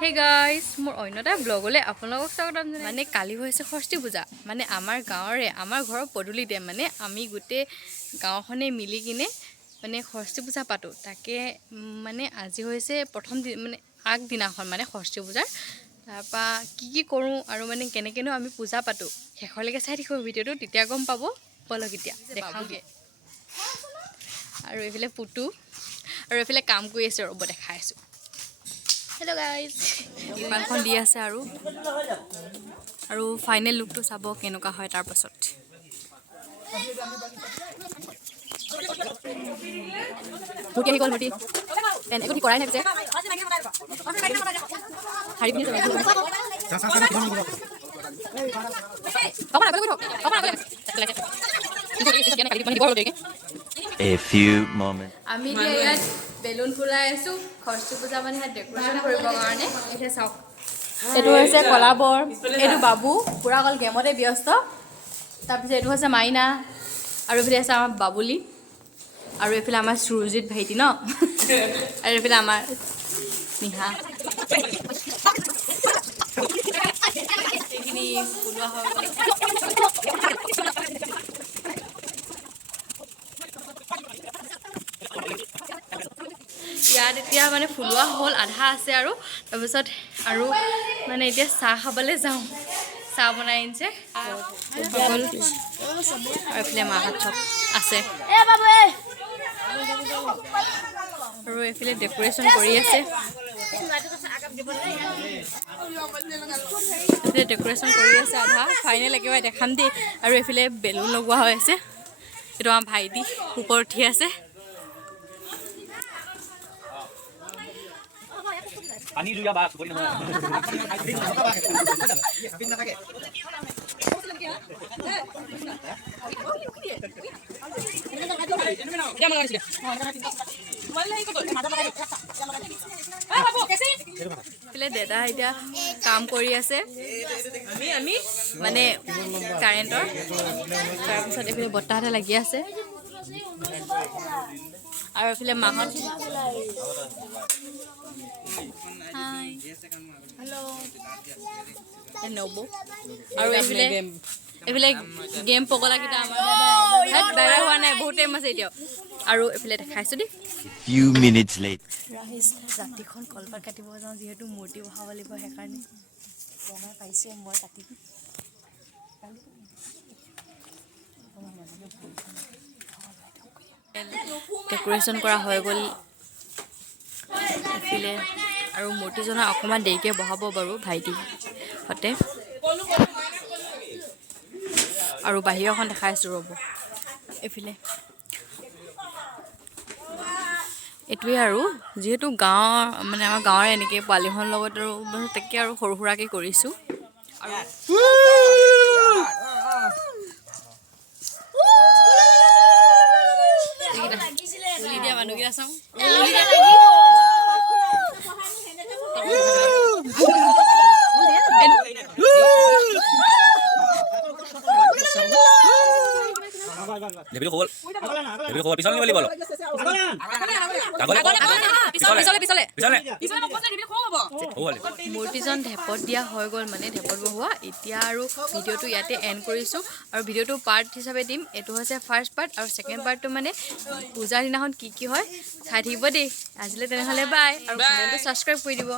Hey guys, মোৰ অন্যটা ব্লগলে আপোনালোকক স্বাগতম জনাই। মানে কালি হৈছে ষষ্ঠী পূজা। মানে আমাৰ গাঁৱৰে আমাৰ ঘৰৰ পদূলিতে মানে আমি গোটে গাঁওখনে মিলি কিনে মানে ষষ্ঠী পূজা পাতো। তাকে মানে আজি হৈছে প্ৰথম মানে আগদিনাখন মানে ষষ্ঠী পূজাৰ। তাৰপা কি কৰো আৰু মানে কেনেকেনো আমি পূজা পাতো শেষলৈকে চাই থাকিব ভিডিঅ'টো, তেতিয়া গম পাব। বলক এতিয়া দেখাওগে। আৰু এইফালে পুতু আৰু এইফালে কাম কৰি আছে, ৰ'ব দেখাই আছো। Hello guys, পানখন দি আছে আৰু ফাইনেল লুকটো চাব কেনেকুৱা হয় তাৰ পাছত। মুটি আহি গ'ল, মুটি তেন একো ঠিক কৰাই নাই যে হাৰি পিনি A few moments. আমি ইয়াত বেলুন ফুলাই আছো ষষ্ঠী পূজা মানে ডেকোৰেশ্যন কৰিবৰ কাৰণে। এতিয়া চাওক, এইটো হৈছে কলাবৰ, এইটো বাবু পুৰা অকল গেমতে ব্যস্ত। তাৰপিছত এইটো হৈছে মাইনা, আৰু এইফালে আছে আমাৰ বাবুলি, আৰু এইফালে আমাৰ সুৰজিত ভাইটি ন, আৰু এইফালে আমাৰ নিহা। এইখিনি ফুলোৱা হৈ গ'ল। ইয়াত এতিয়া মানে ফুলোৱা হ'ল, আধা আছে আৰু তাৰপিছত আৰু মানে এতিয়া চাহ খাবলৈ যাওঁ। চাহ বনাই আনিছে আৰু এইফালে মাহঁত চব আছে আৰু এইফালে ডেকোৰেশ্যন কৰি আছে। ডেকোৰেশ্যন কৰি আছে আধা, ফাইনেল একেবাৰে দেখাম দেই। আৰু এইফালে বেলুন লগোৱা হৈ আছে। এইটো আমাৰ ভাইটি ওপৰত উঠি আছে। পানী দুয়া বাস কৰি নহয় দাদা এতিয়া কাম কৰি আছে মানে কাৰেণ্টৰ। তাৰপিছত এইফালে বতাহ এটা লাগি আছে আৰু এইফালে মাহত নবৌ, আৰু এইফালে গেম পগলাকেইটা আমাৰ বেয়া হোৱা নাই, বহুত টাইম আছে এতিয়াও। আৰু এইফালে দেখাইছোঁ দেই। Few minutes later. ৰাতিখন কলপাত কাটিব যাওঁ, যিহেতু মূৰ্তি বহাব লাগিব, সেইকাৰণে বনাই পাইছোঁ মই কাটি। ডেকোৰেশ্যন কৰা হৈ গ'ল এইফালে, আৰু মূৰ্তিজনা অকণমান দেৰিকৈ বহাব বাৰু ভাইটিহঁতে। আৰু বাহিৰখন দেখাইছোঁ ৰ'ব। এইফালে এইটোৱে আৰু যিহেতু গাঁৱৰ মানে আমাৰ গাঁৱৰে এনেকৈ পোৱালিহঁৰ লগত আৰু তাকে আৰু সৰু সুৰাকৈ কৰিছোঁ। উলি দিয়া মানুহকেইটা চাওঁ, লেবিল খবল পিছল নিবলি বলো মূৰ্তিজন ঢেপত দিয়া হৈ গ'ল, মানে ঢেপত বহোৱা। এতিয়া আৰু ভিডিঅ'টো ইয়াতে এণ্ড কৰিছোঁ, আৰু ভিডিঅ'টো পাৰ্ট হিচাপে দিম। এইটো হৈছে ফাৰ্ষ্ট পাৰ্ট, আৰু ছেকেণ্ড পাৰ্টটো মানে পূজাৰ দিনাখন কি হয় চাই থাকিব দেই। আজিলৈ তেনেহ'লে বাই, আৰু চেনেলটো ছাবস্ক্ৰাইব কৰি দিব।